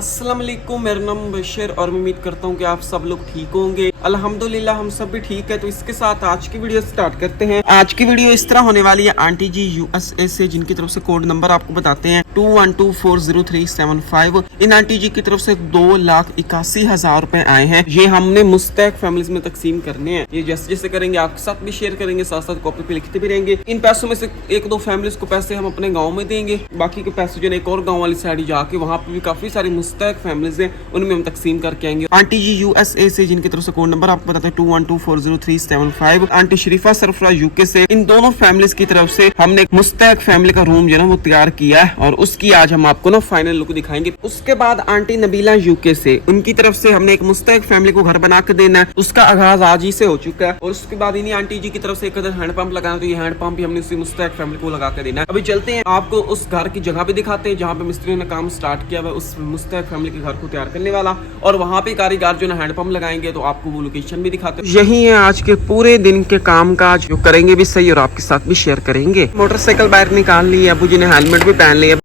अस्सलाम वालेकुम, मेरा नाम बशीर और मैं उम्मीद करता हूँ कि आप सब लोग ठीक होंगे। अल्हम्दुलिल्लाह हम सब भी ठीक है। तो इसके साथ आज की वीडियो स्टार्ट करते हैं। आज की वीडियो इस तरह होने वाली है। आंटी जी यूएसए से, जिनकी तरफ से कोड नंबर आपको बताते हैं 21240375। इन आंटी जी की तरफ से 2,81,000 रुपए आए हैं। ये हमने मुस्तैक फैमिलीज में तकसीम करने हैं। ये जैसे जैसे करेंगे आपके साथ भी शेयर करेंगे, साथ साथ कॉपी पे लिखते भी रहेंगे। इन पैसों में से एक दो फैमिलीज को पैसे हम अपने गाँव में देंगे, बाकी के पैसे जो है एक और गाँव वाली साइड जाके वहाँ पे भी काफी सारी मुस्तैक फैमिलीज हैं, उनमें हम तकसीम करके आएंगे। आंटी जी यूएसए से, जिनकी तरफ से कोड नंबर आपको बताते हैं 21240375। आंटी शरीफा सरफराज यूके से। इन दोनों फैमिलीज की तरफ से हमने एक मुस्तैक फैमिली का रूम जो है वो तैयार किया है और उसकी आज हम आपको ना फाइनल लुक दिखाएंगे। उसके बाद आंटी नबीला यूके से, उनकी तरफ से हमने एक मुस्तैक फैमिली को घर बना के देना है। उसका आगाज आज ही से हो चुका है। और उसके बाद इन्हीं आंटी जी की तरफ से एक हैंड पंप लगाना, तो ये हैंड पंप भी हमने उसी मुस्तैक फैमिली को लगा के देना है। अभी चलते हैं, आपको उस घर की जगह भी दिखाते हैं जहाँ पे मिस्त्रियों ने काम स्टार्ट किया हुआ उस मुस्तैक फैमिली के घर को तैयार करने वाला, और वहाँ पे कारीगर जो ना हैंडपंप लगाएंगे, तो आपको वो लोकेशन भी दिखाते हैं। यही है आज के पूरे दिन के काम काज, जो करेंगे भी सही और आपके साथ भी शेयर करेंगे। मोटरसाइकिल बाहर निकाल ली है, अबू जी ने हेलमेट भी पहन लिया।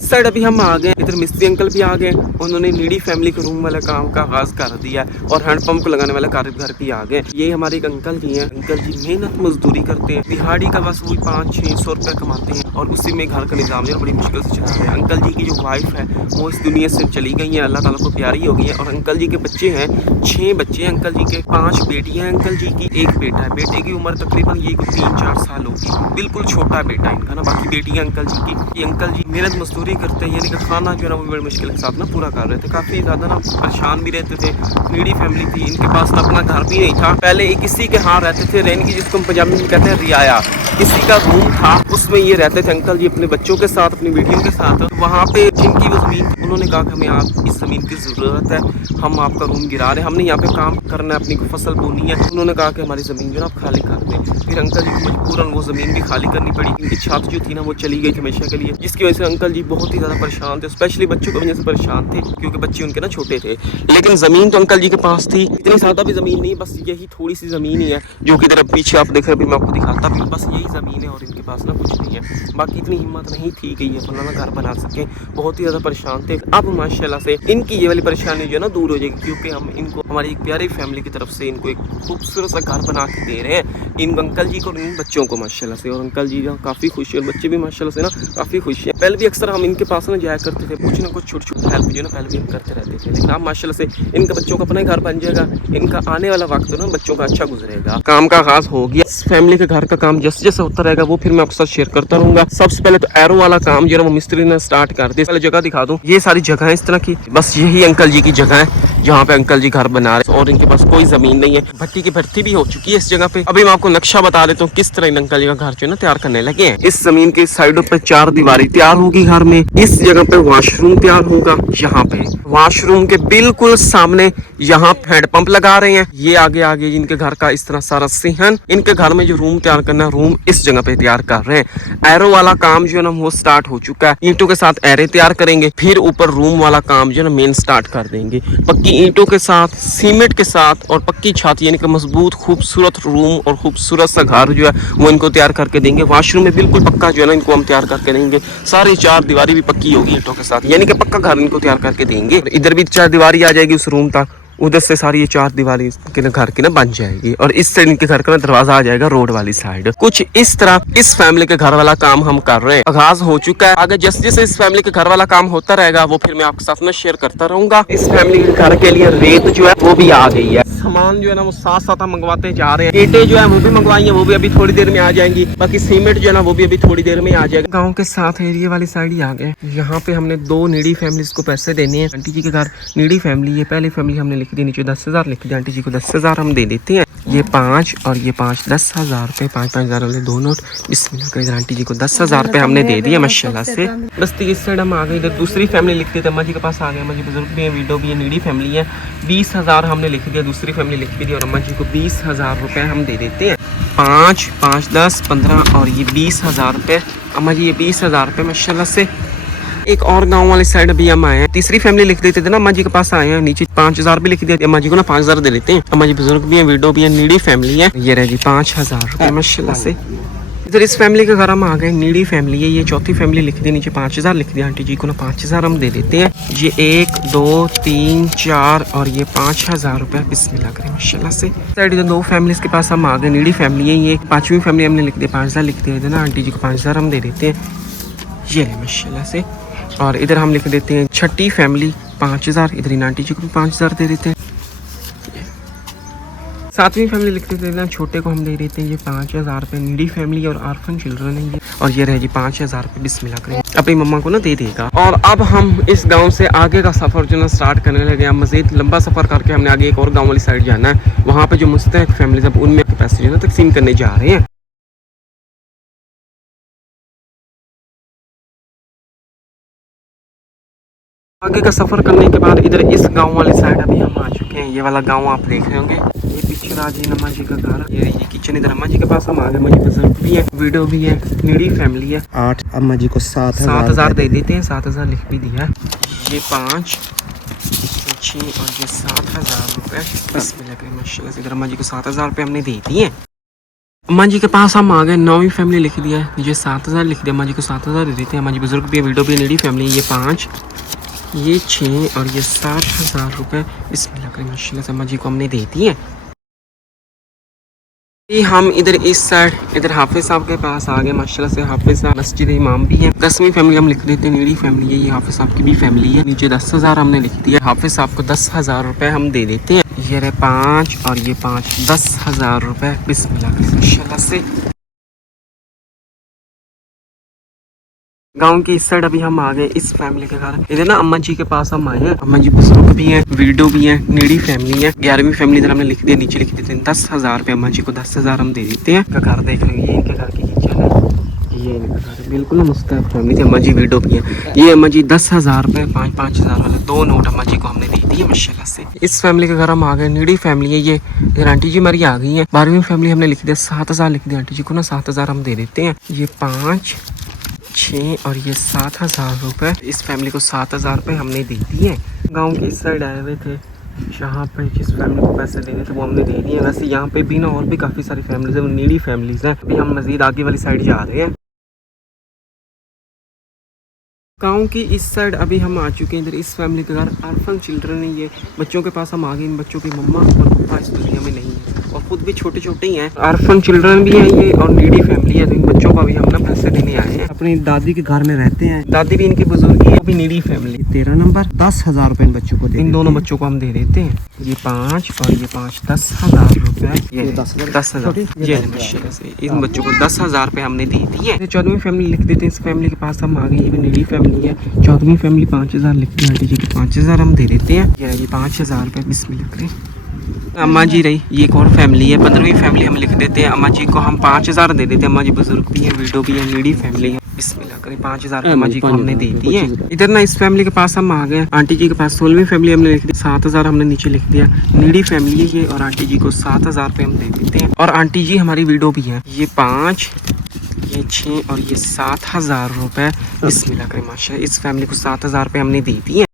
साइड अभी हम आ गए, इधर मिस्त्री अंकल भी आ गए। उन्होंने नीडी फैमिली के रूम वाले काम का आगाज कर दिया और हैंडपंप को लगाने वाले कारीगर भी आ गए। ये हमारे एक अंकल जी हैं। अंकल जी मेहनत मजदूरी करते हैं, दिहाड़ी का बस वही 500-600 रुपए कमाते हैं और उसी में घर का निजाम जो बड़ी मुश्किल से चला रहे हैं। अंकल जी की जो वाइफ है वो इस दुनिया से चली गई है, अल्लाह ताला को प्यारी हो गई है। और अंकल जी के बच्चे हैं, 6 बच्चे हैं अंकल जी के। 5 बेटियां हैं अंकल जी की, 1 बेटा है। बेटे की उम्र तकरीबन ये 3-4 साल होगी, बिल्कुल छोटा बेटा इनका ना। बाकी बेटियां अंकल जी की। ये अंकल जी मेहनत मजदूरी करते हैं, यानी कि खाना जो है ना वो बड़ी मुश्किल के साथ ना पूरा कर रहे थे। काफी ज्यादा ना परेशान भी रहते थे, नीडी फैमिली थी। इनके पास ना अपना घर भी नहीं था, पहले एक किसी के यहाँ रहते थे, रेन की जिसको हम पंजाबी में कहते हैं रियाया, किसी का रूम था, उसमें ये रहते थे अंकल जी अपने बच्चों के साथ, अपनी बेटियों के साथ। वहाँ पे जिनकी वो जमीन थी, उन्होंने कहा कि हमें आप इस जमीन की जरूरत है, हम आपका रूम गिरा रहे हैं, हमने यहाँ पे काम करना है, अपनी को फसल बोनी है। उन्होंने कहा कि हमारी जमीन जो है आप खाली कर दें। फिर अंकल जी को मजबूरन वो जमीन भी खाली करनी पड़ी। इनकी छत जो थी ना वो चली गई हमेशा के लिए, जिसकी वजह से अंकल जी बहुत ही ज्यादा परेशान थे, स्पेशली बच्चों की वजह से परेशान थे, क्योंकि बच्चे उनके ना छोटे थे। लेकिन जमीन तो अंकल जी के पास थी, इतनी ज्यादा भी जमीन नहीं, बस यही थोड़ी सी जमीन ही है, जो कि इधर पीछे आप देख रहे हैं, मैं आपको दिखाता भी, बस यही जमीन है और इनके पास ना कुछ नहीं है। बाकी इतनी हिम्मत नहीं थी कि ये अपना ना घर बना सके, बहुत ही ज्यादा परेशान थे। अब माशाल्लाह से इनकी ये वाली परेशानी जो है ना दूर हो जाएगी, क्योंकि हम इनको हमारी एक प्यारी फैमिली की तरफ से इनको एक खूबसूरत सा घर बना के दे रहे हैं, इन अंकल जी को और इन बच्चों को माशाल्लाह से। और अंकल जी काफी खुश है, बच्चे भी माशाल्लाह से ना काफी खुश है। पहले भी अक्सर हम इनके पास ना जाया करते थे, कुछ ना कुछ छोटी छोटी हेल्प जो है ना पहले भी हम करते रहते थे। लेकिन अब माशाल्लाह से इनके बच्चों का अपना ही घर बन जाएगा, इनका आने वाला वक्त ना बच्चों का अच्छा गुजरेगा। काम का आगाज हो गया, इस फैमिली के घर का काम जैसे जैसे होता रहेगा वो फिर मैं आपके साथ शेयर करता रहूंगा। सबसे पहले तो एरो वाला काम जो है वो मिस्त्री ने स्टार्ट कर दिया। पहले जगह दिखा दूं, ये सारी जगह है इस तरह की, बस यही अंकल जी की जगह है जहाँ पे अंकल जी घर बना रहे हैं और इनके पास कोई जमीन नहीं है। भट्टी की भर्ती भी हो चुकी है इस जगह पे। अभी मैं आपको नक्शा बता देता हूँ किस तरह इन अंकल जी का घर जो है ना तैयार करने लगे हैं। इस जमीन के साइडों पे 4 दीवारी तैयार होगी घर में। इस जगह पे वॉशरूम तैयार होगा, यहाँ पे वॉशरूम के बिल्कुल सामने यहाँ हैंडपंप लगा रहे हैं। ये आगे आगे इनके घर का इस तरह सारा सिहन, इनके घर में जो रूम तैयार करना है रूम इस जगह पे तैयार कर रहे हैं। एरो वाला काम जो है ना वो स्टार्ट हो चुका है, ईंटों के साथ एरे तैयार करेंगे, फिर ऊपर रूम वाला काम जो है ना मेन स्टार्ट कर देंगे। पक्की ईंटों के साथ, सीमेंट के साथ और पक्की छत, यानी कि मजबूत खूबसूरत रूम और खूबसूरत सा घर जो है वो इनको तैयार करके देंगे। वॉशरूम में बिल्कुल पक्का जो है ना इनको हम तैयार करके देंगे। सारी 4 दीवारी भी पक्की होगी ईंटों के साथ, यानी कि पक्का घर इनको तैयार करके देंगे। इधर भी 4 दीवारी आ जाएगी उस रूम तक, उधर से सारी ये 4 दीवारी के घर की ना बन जाएगी और इस साइड इनके घर का ना दरवाजा आ जाएगा रोड वाली साइड। कुछ इस तरह इस फैमिली के घर वाला काम हम कर रहे हैं, आगाज हो चुका है। आगे जैसे जैसे इस फैमिली के घर वाला काम होता रहेगा वो फिर मैं आपके साथ ना शेयर करता रहूंगा। इस फैमिली के घर के लिए रेत जो है वो भी आ गई है, सामान जो है ना वो साथ साथ हम मंगवाते जा रहे हैं। ईंटें जो है वो भी मंगवाई है, वो भी अभी थोड़ी देर में आ जाएंगी। बाकी सीमेंट जो है ना वो भी अभी थोड़ी देर में आ जाएगा। गाँव के साथ एरिया वाली साइड ही आ गए। यहाँ पे हमने 2 नीडी फैमिलीज को पैसे देने हैं। आंटी जी के घर नीडी फैमिली है, पहली फैमिली हमने लिख दी, नीचे 10,000 लिख दिया। आंटी जी को 10,000 हम दे देते हैं। ये 5 और ये 5, 10,000 रुपए, 5-5 हज़ार वाले 2 नोट। बिस्मिल्लाह का आंटी जी को 10,000 रुपए हमने दे दिया माशाल्लाह से। बस्ती इस साइड हम आ गए, इधर दूसरी फैमिली लिख दी, अम्मा जी के पास आ गए। अम्मा जी बुजुर्ग भी है, वीडो भी है, नीडी फैमिली है। 20,000 हमने लिख दिया, दूसरी फैमिली लिख भी दी और अम्मा जी को 20,000 रुपए हम दे देते हैं। 5, 5, 10, 15 और ये 20,000 रुपए। अम्मा जी ये 20,000 रुपए माशाल्लाह से। एक और गांव वाली साइड भी हम आए हैं, तीसरी फैमिली लिख देते थे ना, अम्मा जी के पास आए हैं। नीचे 5,000 भी लिख दिया, अम्मा जी को ना 5,000 दे देते हैं। अम्मा जी बुजुर्ग भी है, वीडो भी है, नीडी फैमिली है। ये रह जी 5,000 रुपए माशाल्लाह से। इधर इस फैमिली के घर हम आ गए, नीडी फैमिली है ये, चौथी फैमिली लिख दी नीचे 5000 लिख दिया आंटी जी को ना, 5000 हम दे देते हैं। ये 1 2 3 4 और ये 5000 रुपये बिस्मिल्लाह करें माशाल्लाह से। साइड इधर 2 फैमिलीज के पास हम आ गए, नीडी फैमिली है ये, 5वीं फैमिली हमने लिख दिया 5000 लिख दिया ना आंटी जी को, 5000 हम दे देते हैं ये माशाल्लाह से। और इधर हम लिख देते हैं छठी फैमिली 5000, इधर इन आंटी जी को भी 5000 दे देते हैं। 7वीं फैमिली लिख देते हैं छोटे को हम दे देते हैं ये 5000 रुपये, नीडी फैमिली और आर्फन चिल्ड्रन है ये, और ये रह जी 5000 रुपये बिस्मिल्लाह करें अपनी मम्मा को ना दे देगा। और अब हम इस गांव से आगे का सफ़र जो ना स्टार्ट करने लगे, हम मज़ीद लंबा सफ़र करके हमने आगे एक और गांव वाली साइड जाना है, वहाँ पे जो मुस्तहक फैमिलीज अब उनमें पैसे जो ना तकसीम करने जा रहे हैं। आगे का सफ़र करने के बाद इधर इस गांव वाली साइड अभी हम आ चुके हैं, ये वाला गांव आप देख रहे होंगे, ये पीछे राजी अम्मा जी का घर, ये किचन, इधर अम्मा जी के पास हम आ गए, अम्मा जी बुजुर्ग भी है, वीडियो भी है, नीडी फैमिली है। 8 अम्मा जी को 7000 दे देते हैं, 7000 लिख भी दिया, ये 5 ये 6 और ये 7000 रुपये बिस्मिल्लाह माशाल्लाह से। इधर अम्मा जी को 7000 रुपये हमने दे दिए। अम्मा जी के पास हम आ गए, 9वीं फैमिली लिख दिया है, ये 7000 लिख दिया, अम्मा जी को 7000 दे देते हैं। अम्मा जी बुजुर्ग भी है, वीडियो भी नीडी फैमिली है, ये 5 ये 6 और ये 60,000 रुपये बिस्मिल्लाह करें माशाल्लाह से अम्मा जी को हमने दे दिए। हम इधर इस साइड इधर हाफिज साहब के पास आ गए, माशाल्लाह से हाफिज साहब मस्जिद इमाम भी है। 10वीं फैमिली हम लिख देते हैं, नीडी फैमिली है ये, हाफिज साहब की भी फैमिली है। नीचे 10,000 हमने लिख दिया, हाफिज साहब को 10,000 रुपये हम दे देते हैं। ये रहे 5 और ये 5 10,000 रुपये बिस्मिल्लाह करें माशाल्लाह से। गांव की इस साइड अभी हम आ गए इस फैमिली के घर, इधर ना अम्मा जी के पास हम आए हैं, अम्मा जी बुजुर्ग भी हैं, वीडियो भी है, नीडी फैमिली है। 11वीं फैमिली इधर हमने लिख दिया, नीचे लिख देते हैं 10,000 रुपये, अम्मा जी को 10,000 हम दे देते हैं। घर देख लेंगे, ये इनके घर की किचन है, ये इनका घर बिल्कुल मुस्तहक फैमिली थी। अम्मा जी वीडियो भी है, ये अम्मा जी 10,000 रुपये 5-5,000 वाले 2 नोट अम्मा जी को हमने दे दिए माशाल्लाह से। इस फैमिली के घर हम आ गए, नीडी फैमिली है ये, इधर आंटी जी हमारी आ गई है। 12वीं फैमिली हमने लिख दिया 7,000 लिख दिया, आंटी जी को ना 7,000 हम दे देते हैं। ये 5 6 और ये 7,000 रुपये, इस फैमिली को 7,000 रुपये हमने दे दिए। गांव की इस साइड आए हुए थे, यहाँ पे जिस फैमिली को पैसे देने थे वो हमने दे दिए। वैसे यहाँ पे भी ना और भी काफ़ी सारी फैमिलीज हैं, नीडी फैमिलीज हैं। अभी हम मज़ीद आगे वाली साइड जा रहे हैं। गाँव की इस साइड अभी हम आ चुके हैं, इधर इस फैमिली के घर आर्फन चिल्ड्रन है ये, बच्चों के पास हम आ गए। इन बच्चों की मम्मा और पापा इस दुनिया में नहीं है और खुद भी छोटे छोटे ही हैं। आर्फन चिल्ड्रन भी है ये और नीडी फैमिली है, तो इन बच्चों को भी हम ना पैसे देने आए हैं। अपनी दादी के घर में रहते हैं, दादी भी इनकी बुजुर्ग है, भी नीडी फैमिली। 13 नंबर 10,000 रुपये इन बच्चों को दे, इन दोनों बच्चों को हम दे देते हैं। ये 5 और ये 5 10,000 रुपये, ये 10,000 ये माशाल्लाह से इन बच्चों को 10,000 रुपये हमने दे दिए। 14वीं फैमिली लिख देते हैं, इस फैमिली के पास हम आ गए, ये भी नीडी फैमिली है। 14वीं फैमिली 5,000 लिखते हैं, आंटी जी को 5,000 हम दे देते हैं। ये 5,000 रुपये बिस्मिल्लाह करें। अम्मा जी रही, ये एक और फैमिली है। 15वीं फैमिली हम लिख देते हैं, अम्मा जी को हम 5,000 दे देते हैं। अम्मा जी बुजुर्ग भी है, वीडियो भी है, नीडी फैमिली है बिस्मिल्लाह करें। 5,000 अम्मा जी को हमने दे दिए। इधर ना इस फैमिली के पास हम आ गए, आंटी जी के पास 16वीं फैमिली हमने लिख दी, 7,000 हमने नीचे लिख दिया। नीडी फैमिली है ये और आंटी जी को 7,000 रुपये हम दे देते हैं। और आंटी जी हमारी वीडियो भी है, ये 5 ये 6 और ये 7,000 रुपये बिस्मिल्लाह करें माशाल्लाह। इस फैमिली को 7,000 रुपये हमने दे दिए।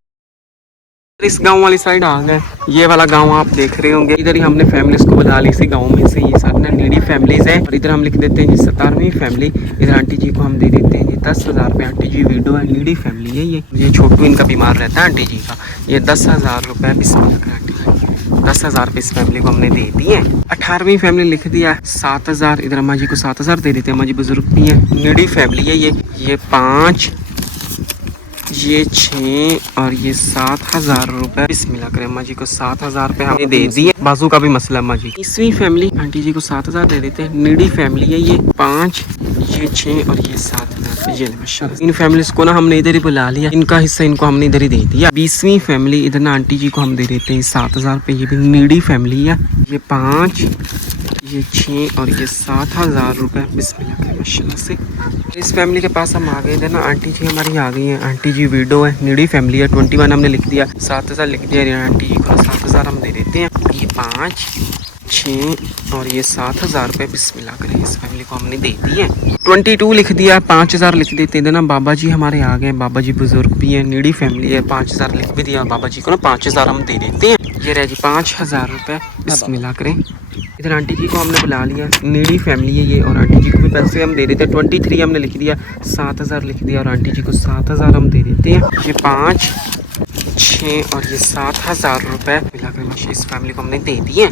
इस गांव वाली साइड आ गए, ये वाला गांव आप देख रहे होंगे। इधर ही हमने फैमिलीज को बुला ली, इसी गांव में से ये सारे नीडी फैमिलीज हैं। और इधर हम लिख देते हैं 17वीं फैमिली, इधर आंटी जी को हम दे देते हैं 10,000 रुपये। आंटी जी वीडियो है, नीडी फैमिली है ये छोटू इनका बीमार रहता है आंटी जी का। ये 10,000 रुपये बिस्मिल्लाह करें आंटी जी, 10,000 रुपये इस फैमिली को हमने दे दिए। 18वीं फैमिली लिख दिया 7,000, इधर अम्मा जी को 7,000 दे देते हैं। अम्मा जी बुजुर्ग भी है, नीडी फैमिली है ये 5 ये 6 और ये 7,000 रुपये बिस्मिल्लाह करें। अम्मा जी को 7,000 रुपये हमने दे दिए। बाजू का भी मसला अम्मा जी। 20वीं फैमिली आंटी जी को 7,000 दे देते हैं। नीडी फैमिली है ये 5 ये 6 और ये 7,000 ये माशाल्लाह। इन फैमिलीज को ना हमने इधर ही बुला लिया, इनका हिस्सा इनको हमने इधर ही दे दिया। 20वीं फैमिली इधर ना आंटी जी को हम दे देते हैं 7,000 रुपये। ये भी नीडी फैमिली है, ये 5 ये 6 और ये 7,000 रुपये बिस्मिल्लाह करें माशाल्लाह से। इस फैमिली के पास हम आ गए, इधर ना आंटी जी हमारी आ गई हैं। आंटी जी वीडियो है, नीडी फैमिली है। 21 हमने लिख दिया, 7,000 लिख दिया। आंटी जी को 7,000 हम दे देते हैं। ये 5 6 और ये 7,000 रुपये बिस्मिल्लाह करें इस फैमिली को हमने दे दिए। 22 लिख दिया, 5,000 लिख देते हैं ना। बाबा जी हमारे आ गए, बाबा जी बुजुर्ग भी हैं, नीडी फैमिली है। 5,000 लिख भी दिया, बाबा जी को ना 5,000 हम दे देते हैं। ये रह जी 5,000 रुपये बिस्मिल्लाह करें। इधर आंटी जी को हमने बुला लिया, नीडी फैमिली है ये, और आंटी जी को भी पैसे हम दे देते हैं। 23 हमने लिख दिया, 7000 लिख दिया, और आंटी जी को 7000 हम दे देते हैं। ये 5, 6 और ये 7000 रुपये मिलाकर इस फैमिली को हमने दे दिए।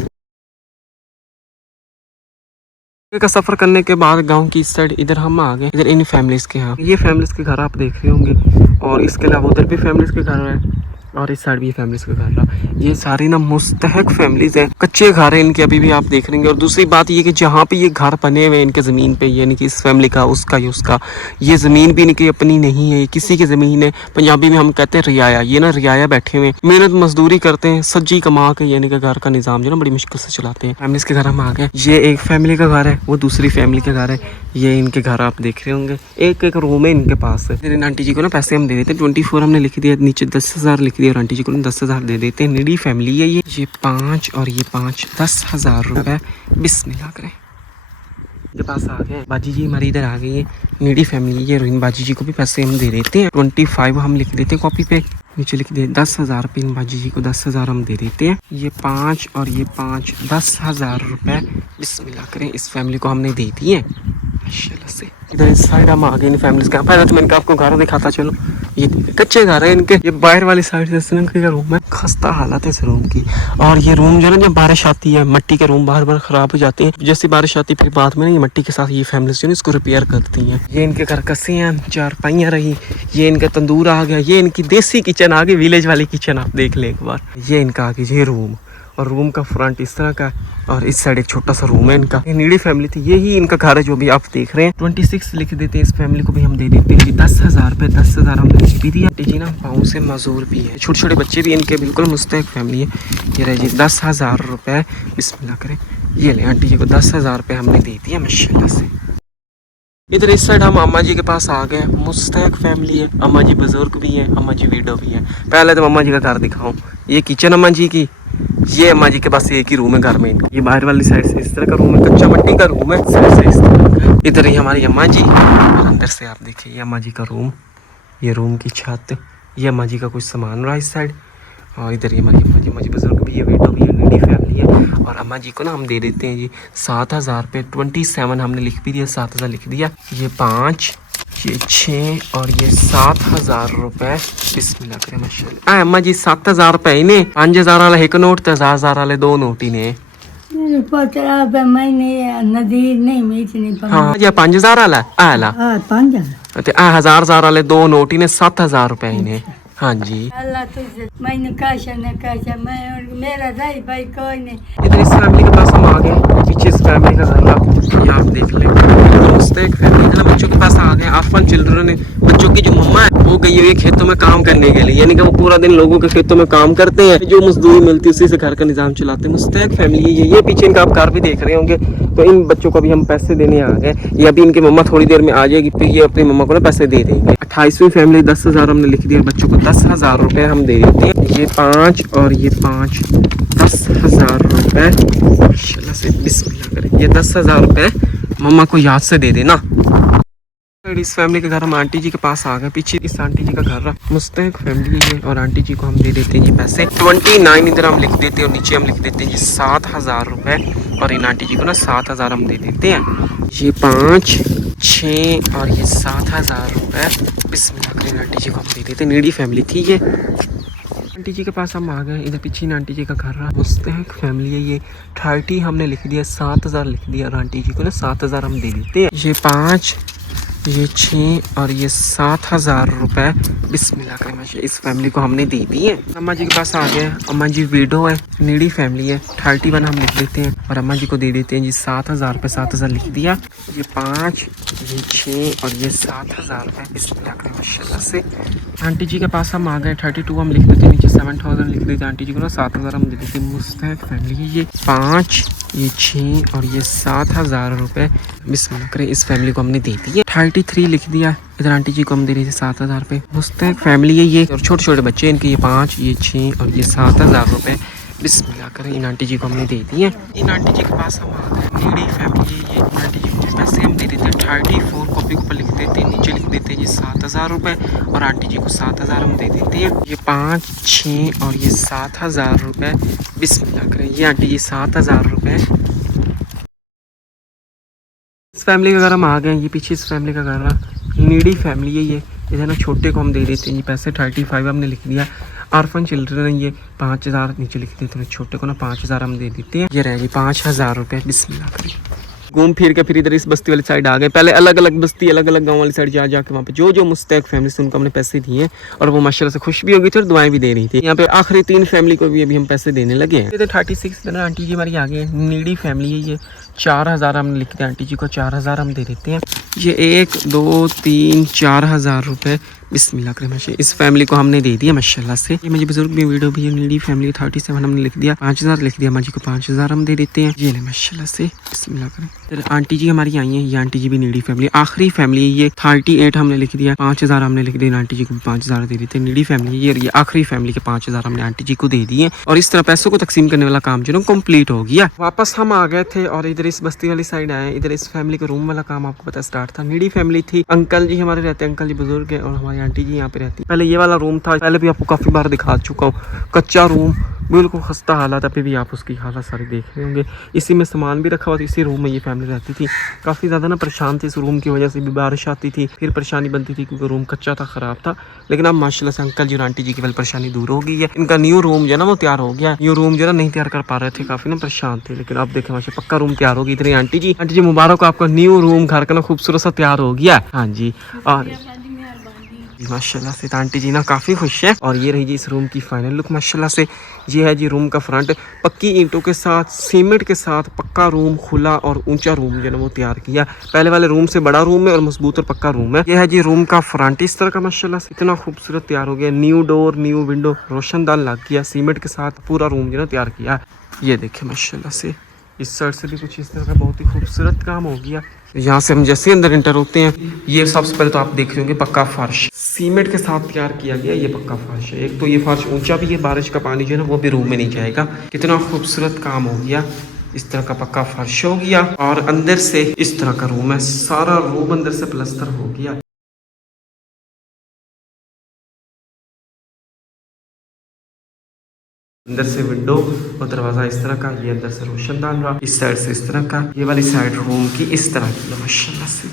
का सफ़र करने के बाद गांव की इस साइड इधर हम आ गए, इधर इन फैमिलीज़ के यहाँ। ये फैमिलीज़ के घर आप देख रहे होंगे, और इसके अलावा उधर भी फैमिलीज़ के घर है, और इस साइड भी फैमिलीज़ के घर है। ये सारी ना मुस्तहक फैमिलीज़ हैं, कच्चे घर हैं इनके अभी भी आप देख रहे हैं। और दूसरी बात ये कि जहाँ पे ये घर बने हुए हैं इनके ज़मीन पे, यानी कि इस फैमिली का, उसका या उसका, ये ज़मीन भी इनकी अपनी नहीं है, ये किसी की ज़मीन है। पंजाबी में हम कहते हैं रियाया। ये ना रियाया बैठे हुए मेहनत मजदूरी करते हैं, सज्जी कमा के यानी कि घर का निज़ाम जो ना बड़ी मुश्किल से चलाते हैं। फैमिलीज़ के घर हम आ गए। ये एक फैमिली का घर है, वो दूसरी फैमिली का घर है। ये इनके घर आप देख रहे होंगे, एक एक रूम है इनके पास। फिर आंटी जी को ना पैसे हम दे देते हैं, 24 हमने लिख दिया, नीचे 10,000 लिख दिया, और आंटी जी को 10,000 दे देते हैं। निडी फैमिली है ये 5 और ये 5, 10,000 रुपये बिस्मिल्लाह करें के पास आ गए। बाजी जी हमारी इधर आ गई है, नीडी फैमिली है। रोहिन बाजी जी को भी पैसे हम दे देते हैं, 25 हम लिख देते हैं कॉपी पे, नीचे लिख दे 10,000 रुपये। इन बाजी जी को 10,000 हम दे देते हैं। ये 5 और ये 5, 10,000 रुपये बिस्मिल्लाह करें इस फैमिली को हमने दे दिए माशाल्लाह से। इधर इस साइड हम आ गए इन फैमिलीज का। पहले तो मैंने कहा आपको घर दिखाता चलो, ये कच्चे घर है इनके। ये बाहर वाली साइड से सनम का रूम है, खस्ता हालत है इस रूम की। और ये रूम जो है ना, जब बारिश आती है मट्टी के रूम बार बार ख़राब हो जाते हैं, जैसे बारिश आती है फिर बाद में ना ये मट्टी के साथ ये फैमिलीज जो है इसको रिपेयर करती हैं। ये इनके घर कस्से हैं, 4 पाइयाँ रही, ये इनका तंदूर आ गया, ये इनकी देसी किचन आ गई, विलेज वाली किचन आप देख लें एक बार। ये इनका आ गया ये रूम, और रूम का फ्रंट इस तरह का, और इस साइड एक छोटा सा रूम है इनका। ये नीडी फैमिली थी, यही इनका घर है जो भी आप देख रहे हैं। 26 लिख देते हैं इस फैमिली को भी हम दे देते हैं 10,000 रुपये। 10,000 हमने लिख भी दिया। जी ना पाँव से मजदूर भी है, छोटे छोटे बच्चे भी इनके, बिल्कुल मुस्तहक फैमिली है। ये रहे जी 10,000 रुपये बिस्मिल्लाह करें। ये ले आंटी जी को 10,000 रुपये हमने दे दिया माशाल्लाह से। इधर इस साइड हम अम्मा जी के पास आ गए, मुस्तहक फैमिली है, अम्मा जी बुजुर्ग भी है, अम्मा जी विडो भी है। पहले तो अम्मा जी का घर दिखाऊं, ये किचन अम्मा जी की, ये अम्मा जी के पास एक ही रूम है घर में इनका। ये बाहर वाली साइड से इस तरह का रूम है, कच्चा मट्टी का रूम है, साइड से इस तरह। इधर ही हमारी अम्मा जी, और अंदर से आप देखिए ये अम्मा जी का रूम, ये रूम की छत, ये अम्मा जी का कुछ सामान रहा इस साइड। और इधर ये अम्मा जी बुजुर्ग भी है, विडो भी है, नीडी फैमिली है। और अम्मा जी को ना हम दे देते हैं जी 7,000 रुपये। 27 हमने लिख भी दिया, 7,000 लिख दिया। ये 5, ये 6 और ये 7,000 रुपये बिस्मिल्लाह करें माशाल्लाह। अम्मा जी 7,000 रुपये ने 5,000 वाला एक नोट तो 1,000 वाले 2 नोट ही ने। हाँ ये 5,000 वाला आला, 1,000 वाले 2 नोट ही ने, 7,000 रुपये ही ने। हाँ जी इधर इस फैमिली के पास हम आ गए, पीछे इस फैमिली का घर आप देख लें, मुस्तहक फैमिली। इधर बच्चों के पास आ गए, ऑर्फन चिल्ड्रन है। बच्चों की जो मम्मा है वो गई हुई है खेतों में काम करने के लिए, यानी कि वो पूरा दिन लोगों के खेतों में काम करते हैं, जो मजदूरी मिलती है उसी से घर का निजाम चलाते हैं। मुस्तहक फैमिली है ये पीछे इनका आप घर भी देख रहे होंगे। तो इन बच्चों को भी हम पैसे देने आ गए, ये अभी इनकी मम्मा थोड़ी देर में आ जाएगी, फिर ये अपनी मम्मा को ना पैसे दे देंगे। 28वीं फैमिली 10,000 हमने लिख दिया, बच्चों को 10,000 रुपये हम दे देते हैं। ये 5 और ये 5, 10,000 रुपये माशाल्लाह से बिस्मिल्लाह करें। ये 10,000 रुपये मम्मा को याद से दे देना। इस फैमिली के घर हम आंटी जी के पास आ गए, पीछे इस आंटी जी का घर रहा, मुस्तहक फैमिली है। और आंटी जी को हम दे देते हैं ये पैसे 29 इधर हम लिख देते हैं, और नीचे हम लिख देते हैं ये 7,000 रुपये। और इन आंटी जी को ना 7,000 हम दे देते हैं। ये 5, 6 और ये 7,000 रुपये बिस्मिल्लाह करें आंटी जी को हम दे देते हैं। नीडी फैमिली थी ये। आंटी जी के पास हम आ गए, इधर पीछे आंटी जी का घर रहा, मुस्तहक फैमिली है ये। 30 हमने लिख दिया, 7,000 लिख दिया, और आंटी जी को ना 7,000 हम दे देते हैं। ये 5, ये 6 और ये 7,000 रुपये बिस्मिल्लाह करें माशाल्लाह इस फैमिली को हमने दे दिए। अम्मा जी के पास आ गए, अम्मा जी विडो है, नीडी फैमिली है। 31 हम लिख देते हैं, और अम्मा जी को दे देते हैं जी 7,000 रुपये। 7,000 लिख दिया। ये 5, ये 6 और ये 7,000 रुपये बिस्मिल्लाह करें माशाल्लाह से। आंटी जी के पास हम आ गए, 32 हम लिख देते हैं, नीचे 7,000 लिख देते हैं, आंटी जी को ना 7,000 हम दे देते हैं। मुस्तहक फैमिली है ये। 5, ये 6 और ये 7,000 रुपये बिस्मिल्लाह करें इस फैमिली को हमने दे दिए। 33 लिख दिया, इधर आंटी जी को हम दे रहे थे 7,000 रुपये। मुस्तहक फैमिली है ये, और छोटे छोटे बच्चे इनके, ये 5, ये 6 और ये 7,000 रुपये बिस्मिल्लाह करें इन आंटी जी को हमने दे दिए। इन आंटी जी के पास हम आ गए, नीडी फैमिली है ये। इन आंटी जी को पैसे हम दे देते हैं 34 कॉपी के ऊपर लिख देते हैं, नीचे लिख देते हैं ये 7,000 रुपये, और आंटी जी को 7,000 हम दे देते हैं। ये 5, 6 और ये 7,000 रुपये बिस्मिल्लाह करें। ये आंटी जी 7,000 रुपये इस फैमिली का घर हम आ गए हैं, ये पीछे इस फैमिली का घर है, नीडी फैमिली है ये। इधर ना छोटे को हम दे देते हैं, ये पैसे 35 हमने लिख दिया। आर्फन चिल्ड्रन है ये 5000 नीचे लिख देते हैं, छोटे को ना 5000 हम दे देते हैं। ये रहेगी 5000 रुपये। बिस्मिल्लाह करें। घूम फिर के फिर इधर इस बस्ती वाली साइड आ गए। पहले अलग अलग बस्ती अलग अलग गांव वाली साइड जा जाके वहाँ पे जो जो मुस्तैक फैमिली थी उनको हमने पैसे दिए और वो माशाल्लाह से खुश भी हो गई थी और दुआएं भी दे रही थी। यहाँ पे आखिरी 3 फैमिली को भी अभी हम पैसे देने लगे हैं। इधर 36 आंटी जी हमारी आ गई, नीडी फैमिली है ये। 4000 हमने लिख दिया, आंटी जी को 4000 हम दे देते हैं। ये 1 2 3 4000 रुपये। बिस्मिल्लाह करें। माशाल्लाह इस फैमिली को हमने दे दिया माशाल्लाह से। ये मुझे बुजुर्ग भी वीडियो भी, नीडी फैमिली 37 हमने लिख दिया, 5000 लिख दिया, माजी को 5000 हम दे देते हैं। ये ले माशाल्लाह से। बिस्मिल्लाह करें। फिर आंटी जी हमारी आई हैं, ये आंटी जी भी नीडी फैमिली आखिरी फैमिली है ये। 38 हमने लिख दिया, 5000 हमने लिख दिया, आंटी जी को 5000 दे देते हैं। नीडी फैमिली ये आखिरी फैमिली के 5000 हमने आंटी जी को दे दिए और इस तरह पैसों को तकसीम करने वाला काम जो ना कंप्लीट हो गया। वापस हम आ गए थे और इधर इस बस्ती वाली साइड आए। इधर इस फैमिली का रूम वाला काम आपको पता स्टार्ट था। नीडी फैमिली थी, अंकल जी हमारे रहते हैं, अंकल जी बुजुर्ग है और हमारी आंटी जी यहाँ पे रहती है। पहले ये वाला रूम था, पहले भी आपको काफी बार दिखा चुका हूँ, कच्चा रूम बिल्कुल खस्ता हालत। अभी भी आप उसकी हालत सारी देख रहे होंगे। इसी में सामान भी रखा हुआ था, इसी रूम में ये फैमिली रहती थी। काफ़ी ज़्यादा ना परेशान थी इस रूम की वजह से, भी बारिश आती थी फिर परेशानी बनती थी क्योंकि रूम कच्चा था, ख़राब था। लेकिन अब माशाल्लाह से अंकल जी और आंटी जी की वाली परेशानी दूर हो गई है। इनका न्यू रूम जो है ना वो तैयार हो गया। न्यू रूम जो है ना नहीं तैयार कर पा रहे थे, काफ़ी ना परेशान थे, लेकिन अब देखें माशा पक्का रूम तैयार हो गया। इतनी आंटी जी मुबारक, आपका न्यू रूम घर का ना खूबसूरत सा तैयार हो गया। हाँ जी, और माशाल्लाह से आंटी जी ना काफ़ी खुश है। और ये रही जी इस रूम की फाइनल लुक माशाल्लाह से। ये है जी रूम का फ्रंट, पक्की ईंटों के साथ सीमेंट के साथ पक्का रूम, खुला और ऊंचा रूम जो है वो तैयार किया। पहले वाले रूम से बड़ा रूम है और मजबूत और पक्का रूम है। ये है जी रूम का फ्रंट इस तरह का माशाल्लाह से, इतना खूबसूरत तैयार हो गया। न्यू डोर, न्यू विंडो, रोशनदान लग गया, सीमेंट के साथ पूरा रूम जो है तैयार किया। ये देखे माशाल्लाह से, इस साइड से भी कुछ इस तरह का बहुत ही खूबसूरत काम हो गया। यहाँ से हम जैसे अंदर इंटर होते हैं, ये सबसे पहले तो आप देख रहे होंगे पक्का फर्श सीमेंट के साथ तैयार किया गया। ये पक्का फर्श है। एक तो ये फर्श ऊंचा भी है, बारिश का पानी जो है ना वो भी रूम में नहीं जाएगा। कितना खूबसूरत काम हो गया। इस तरह का पक्का फर्श हो गया और अंदर से इस तरह का रूम है, सारा रूम अंदर से प्लस्तर हो गया। अंदर से विंडो और दरवाजा इस तरह का, ये अंदर से रोशनदान रहा, इस साइड से इस तरह का, ये वाली साइड रूम की इस तरह की है माशाल्लाह से।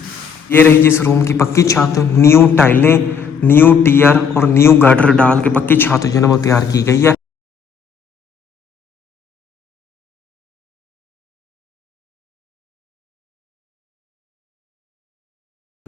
ये रही जिस रूम की पक्की छत, न्यू टाइलें, न्यू टियर और न्यू गार्डर डाल के पक्की छत जो है ना वो तैयार की गई है।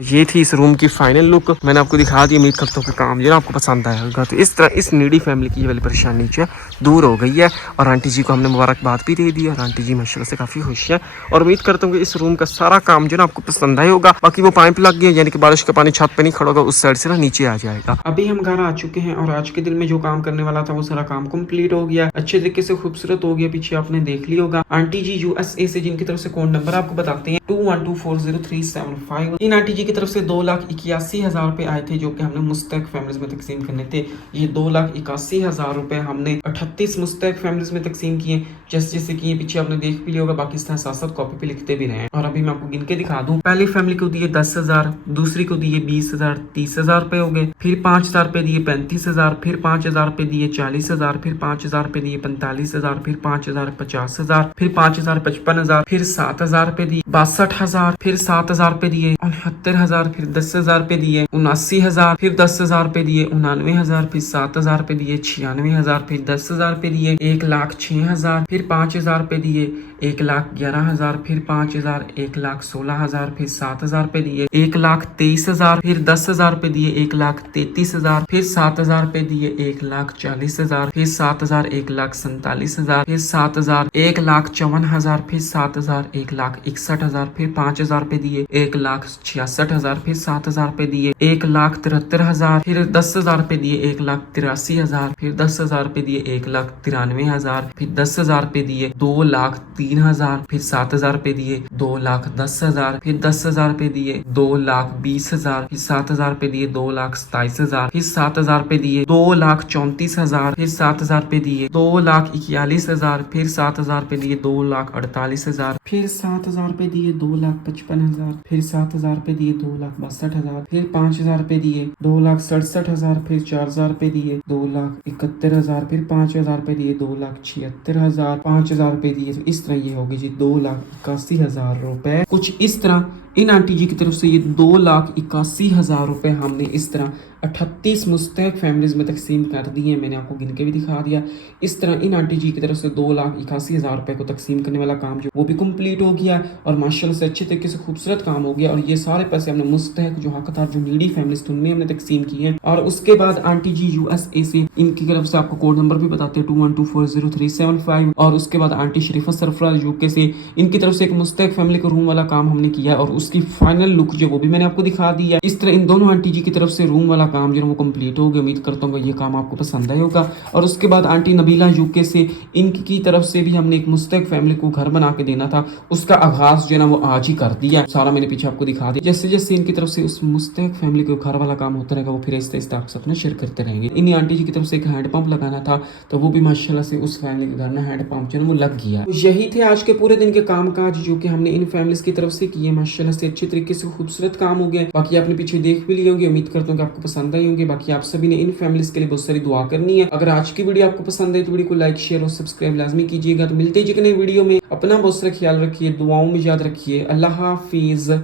ये थी इस रूम की फाइनल लुक, मैंने आपको दिखा दी। उम्मीद करता हूँ कि काम जो है आपको पसंद आएगा। तो इस तरह इस नीडी फैमिली की ये वाली परेशानी जो है दूर हो गई है और आंटी जी को हमने मुबारकबाद भी दे दी और आंटी जी माशाल्लाह से काफ़ी खुश है। और उम्मीद करता हूँ कि इस रूम का सारा काम जो है आपको पसंद आया होगा। बाकी वो पाइप लग गया, यानी कि बारिश का पानी छत पे नहीं खड़ा होगा, उस साइड से ना नीचे आ जाएगा। अभी हम घर आ चुके हैं और आज के दिन में जो काम करने वाला था वो सारा काम कम्प्लीट हो गया, अच्छे तरीके से खूबसूरत हो गया। पीछे आपने देख लिया होगा आंटी जी USA से, जिनकी तरफ से कोड नंबर आपको बताते हैं 21240375। इन आंटी जी की तरफ से 2,81,000 रुपए आए थे जो कि हमने मुस्तैक फैमिलीज में तकसीम करने थे। ये 2,81,000 रुपए हमने 38 मुस्तैक फैमिलीज में तकसीम किए, जैसे जैसे किए पीछे आपने देख भी लिया होगा। बाकी इस तरह साथ साथ कॉपी पे लिखते भी रहे। और अभी मैं आपको गिन के दिखा दूं, पहली फैमिली को दिए 10,000, दूसरी को दिए 20,000, 30,000 रुपए हो गए। फिर 5,000 रुपए दिए 35,000, फिर 5,000 रुपए दिए 40,000, फिर 5,000 रुपए दिए 45,000, फिर 5,000 50,000, फिर 5,000 55,000, फिर 7,000 रुपए दिए 62,000, फिर 7,000 रुपए दिए 69,000, फिर 10,000 रुपए दिए 79,000, फिर 10,000 रुपए दिए 99,000, फिर 7,000 रुपए दिए 96,000, फिर 10,000 रुपए दिए 1,06,000, फिर 5,000 रुपए दिए 1,11,000, फिर 5,000 1,16,000, फिर 7,000 रुपए दिए 1,23,000, फिर 10,000 रुपए दिए 1,33,000, फिर 7,000 रुपए दिए 1,40,000, फिर 7,000 1,47,000, फिर 7,000 1,54,000, फिर 7,000 1,61,000, फिर 5,000 रुपए दिए 1,66,000, फिर 7,000 रुपए दिए 1,73,000, फिर 10,000 रुपए दिए 1,83,000, फिर 10,000 रुपए दिए 1,93,000, फिर 10,000 रुपए दिए 2,03,000, फिर 7,000 रुपए दिए 2,10,000, फिर 10,000 रुपए दिए 2,20,000, फिर 7,000 रुपए दिए 2,27,000, फिर 7,000 रुपए दिए 2,34,000, फिर 7,000 रुपए दिए 2,41,000, फिर 7,000 रुपए दिए 2,48,000, फिर 7,000 रुपए दिए 2,55,000, फिर 7,000 रुपए दिए 2,62,000, फिर 5,000 रुपए दिए, 2,67,000, फिर 4,000 रुपए दिए, 2,71,000, फिर 5,000 रुपए दिए, 2,76,000, 5,000 रुपए दिए। तो इस तरह ये हो गई जी 2,81,000 रुपए। कुछ इस तरह इन आंटी जी की तरफ से ये 2,81,000 रुपए हमने इस तरह 38 मुस्तहक फैमिलीज में तकसीम कर दी है। मैंने आपको गिन के भी दिखा दिया। इस तरह इन आंटी जी की तरफ से 2,81,000 रुपए को तकसीम करने वाला काम जो वो भी कंप्लीट हो गया और माशाल्लाह से अच्छे तरीके से खूबसूरत काम हो गया। और ये सारे पैसे हमने मुस्तहक जो हकदार जो नीडी फैमिलीज थी उनमें हमने तकसीम किए हैं। और उसके बाद आंटी जी USA से इनकी तरफ से आपको कोड नंबर भी बताते हैं 21240375। और उसके बाद आंटी शरीफा सरफराज UK से इनकी तरफ से एक मुस्तहक फैमिली को रूम वाला काम हमने किया है और उसकी फाइनल लुक जो वो भी मैंने आपको दिखा दिया। इस तरह इन दोनों आंटी जी की तरफ से रूम वाला काम जो है वो कंप्लीट हो गया। उम्मीद करता हूँ ये काम आपको पसंद आया होगा। और उसके बाद आंटी नबीला UK से इनकी तरफ से भी हमने एक मुस्तहक फैमिली को घर बना के देना था, उसका आगाज जो है ना वो आज ही कर दिया। सारा मैंने पीछे आपको दिखा दिया। जैसे जैसे इनकी तरफ से उस मुस्तहक फैमिली को घर वाला काम होता रहेगा वो फिर आहिस्ता आहिस्ता आपके साथ में शेयर करते रहेंगे। इन्हीं आंटी जी की तरफ से एक हैंड पंप लगाना था तो वो भी माशाल्लाह से उस फैमिली के घर में हैंड पंप जो है वो लग गया। तो यही थे आज के पूरे दिन के काम काज जो कि हमने इन फैमिलीज की तरफ से किए। माशाल्लाह से अच्छे तरीके से खूबसूरत काम हो गए। बाकी आपने पीछे देख भी लिए होंगे, उम्मीद करता हूँ कि आपको पसंद आई होंगे। बाकी आप सभी ने इन फैमिलीज के लिए बहुत सारी दुआ करनी है। अगर आज की वीडियो आपको पसंद आई तो वीडियो को लाइक शेयर और सब्सक्राइब लाजमी कीजिएगा। तो मिलते हैं जी नई वीडियो में। अपना बहुत सारा ख्याल रखिए, दुआओं में याद रखिए। अल्लाह हाफिज।